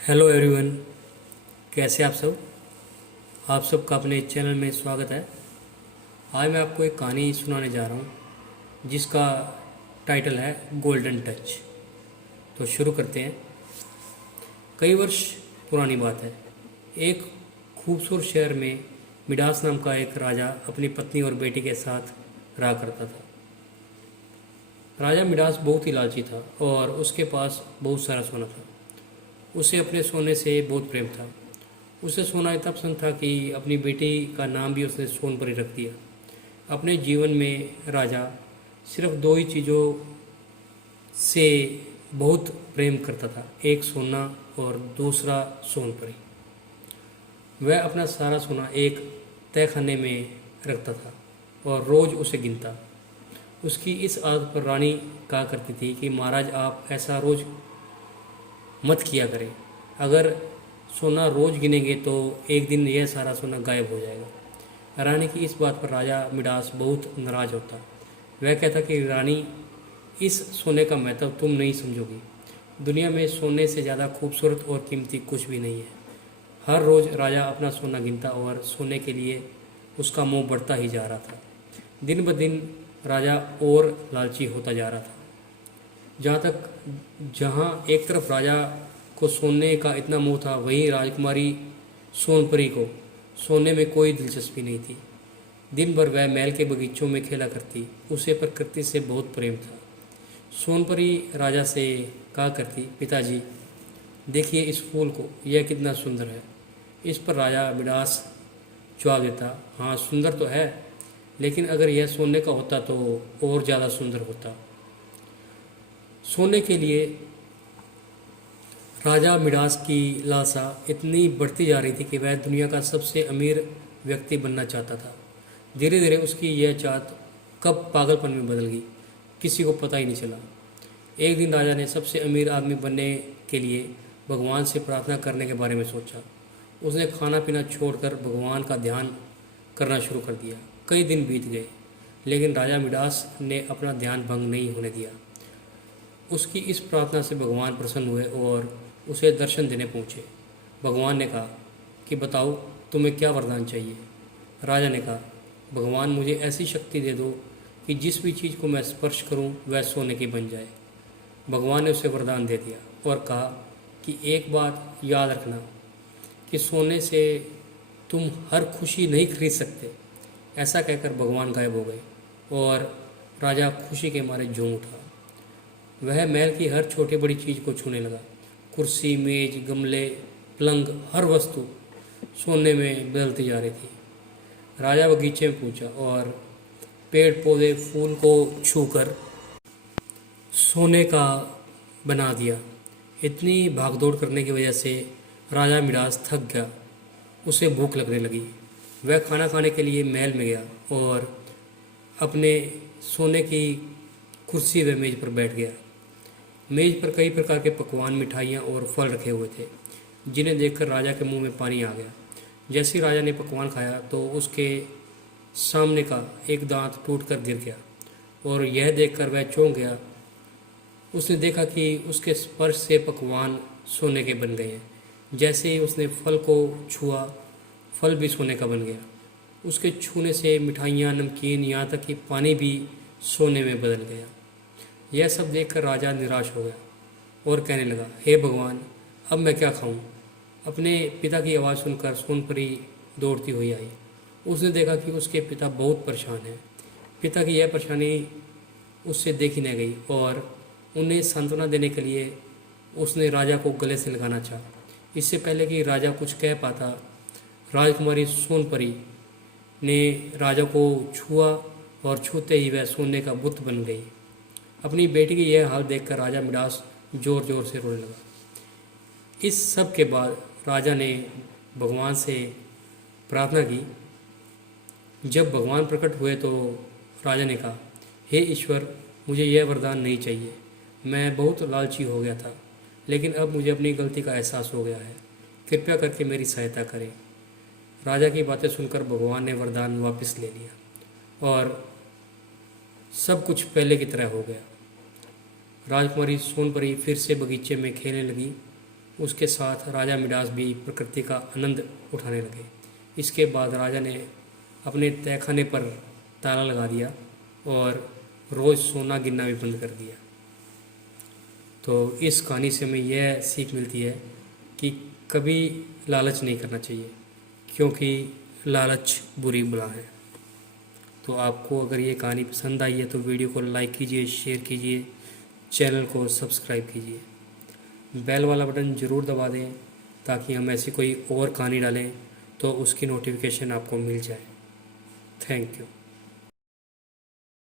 Hello everyone. कैसे आप सब? आप सबका अपने चैनल में स्वागत है। आज मैं आपको एक कहानी सुनाने जा रहा हूँ जिसका टाइटल है गोल्डन टच। तो शुरू करते हैं। कई वर्ष पुरानी बात है। एक खूबसूरत शहर में मिडास नाम का एक राजा अपनी पत्नी और बेटी के साथ रहा करता था। राजा मिडास बहुत ही लालची था और उसके पास बहुत सारा सोना था। उसे अपने सोने से बहुत प्रेम था। उसे सोना इतना पसंद था कि अपनी बेटी का नाम भी उसने सोनपरी रख दिया। अपने जीवन में राजा सिर्फ दो ही चीज़ों से बहुत प्रेम करता था, एक सोना और दूसरा सोनपरी। वह अपना सारा सोना एक तहखाने में रखता था और रोज़ उसे गिनता। उसकी इस आदत पर रानी कहा करती थी कि महाराज, आप ऐसा रोज़ मत किया करें। अगर सोना रोज़ गिनेंगे तो एक दिन यह सारा सोना गायब हो जाएगा। रानी की इस बात पर राजा मिडास बहुत नाराज होता। वह कहता कि रानी, इस सोने का महत्व तुम नहीं समझोगी। दुनिया में सोने से ज़्यादा खूबसूरत और कीमती कुछ भी नहीं है। हर रोज़ राजा अपना सोना गिनता और सोने के लिए उसका मोह बढ़ता ही जा रहा था। दिन ब दिन राजा और लालची होता जा रहा था। जहाँ एक तरफ राजा को सोने का इतना मोह था, वहीं राजकुमारी सोनपरी को सोने में कोई दिलचस्पी नहीं थी। दिन भर वह महल के बगीचों में खेला करती। उसे प्रकृति से बहुत प्रेम था। सोनपरी राजा से कहा करती, पिताजी देखिए इस फूल को, यह कितना सुंदर है। इस पर राजा मिडास जवाब देता, हाँ सुंदर तो है, लेकिन अगर यह सोने का होता तो और ज़्यादा सुंदर होता। सोने के लिए राजा मिडास की लालसा इतनी बढ़ती जा रही थी कि वह दुनिया का सबसे अमीर व्यक्ति बनना चाहता था। धीरे धीरे उसकी यह चाहत कब पागलपन में बदल गई, किसी को पता ही नहीं चला। एक दिन राजा ने सबसे अमीर आदमी बनने के लिए भगवान से प्रार्थना करने के बारे में सोचा। उसने खाना पीना छोड़कर भगवान का ध्यान करना शुरू कर दिया। कई दिन बीत गए, लेकिन राजा मिडास ने अपना ध्यान भंग नहीं होने दिया। उसकी इस प्रार्थना से भगवान प्रसन्न हुए और उसे दर्शन देने पहुँचे। भगवान ने कहा कि बताओ तुम्हें क्या वरदान चाहिए। राजा ने कहा, भगवान मुझे ऐसी शक्ति दे दो कि जिस भी चीज़ को मैं स्पर्श करूं वह सोने की बन जाए। भगवान ने उसे वरदान दे दिया और कहा कि एक बात याद रखना कि सोने से तुम हर खुशी नहीं खरीद सकते। ऐसा कहकर भगवान गायब हो गए और राजा खुशी के मारे झूम उठा। वह महल की हर छोटी बड़ी चीज़ को छूने लगा। कुर्सी, मेज, गमले, पलंग, हर वस्तु सोने में बदलती जा रही थी। राजा बगीचे में पहुंचा और पेड़ पौधे फूल को छूकर सोने का बना दिया। इतनी भागदौड़ करने की वजह से राजा मिडास थक गया। उसे भूख लगने लगी। वह खाना खाने के लिए महल में गया और अपने सोने की कुर्सी व मेज पर बैठ गया। मेज पर कई प्रकार के पकवान, मिठाइयाँ और फल रखे हुए थे, जिन्हें देखकर राजा के मुंह में पानी आ गया। जैसे ही राजा ने पकवान खाया तो उसके सामने का एक दांत टूटकर गिर गया और यह देखकर वह चौंक गया। उसने देखा कि उसके स्पर्श से पकवान सोने के बन गए हैं। जैसे ही उसने फल को छुआ, फल भी सोने का बन गया। उसके छूने से मिठाइयाँ, नमकीन, यहाँ तक कि पानी भी सोने में बदल गया। यह सब देखकर राजा निराश हो गया और कहने लगा, हे भगवान, अब मैं क्या खाऊं? अपने पिता की आवाज़ सुनकर सोनपरी दौड़ती हुई आई। उसने देखा कि उसके पिता बहुत परेशान हैं। पिता की यह परेशानी उससे देखी न गई और उन्हें सांत्वना देने के लिए उसने राजा को गले से लगाना चाहा। इससे पहले कि राजा कुछ कह पाता, राजकुमारी सोनपरी ने राजा को छुआ और छूते ही वह सोने का बुत बन गई। अपनी बेटी की यह हाल देखकर राजा मिडास जोर जोर से रोने लगा। इस सब के बाद राजा ने भगवान से प्रार्थना की। जब भगवान प्रकट हुए तो राजा ने कहा, हे ईश्वर, मुझे यह वरदान नहीं चाहिए। मैं बहुत लालची हो गया था, लेकिन अब मुझे अपनी गलती का एहसास हो गया है। कृपया करके मेरी सहायता करें। राजा की बातें सुनकर भगवान ने वरदान वापस ले लिया और सब कुछ पहले की तरह हो गया। राजकुमारी सोनपरी फिर से बगीचे में खेलने लगी। उसके साथ राजा मिडास भी प्रकृति का आनंद उठाने लगे। इसके बाद राजा ने अपने तहखाने पर ताला लगा दिया और रोज़ सोना गिनना भी बंद कर दिया। तो इस कहानी से हमें यह सीख मिलती है कि कभी लालच नहीं करना चाहिए, क्योंकि लालच बुरी बला है। तो आपको अगर ये कहानी पसंद आई है तो वीडियो को लाइक कीजिए, शेयर कीजिए, चैनल को सब्सक्राइब कीजिए, बेल वाला बटन ज़रूर दबा दें ताकि हम ऐसी कोई और कहानी डालें तो उसकी नोटिफिकेशन आपको मिल जाए। Thank you.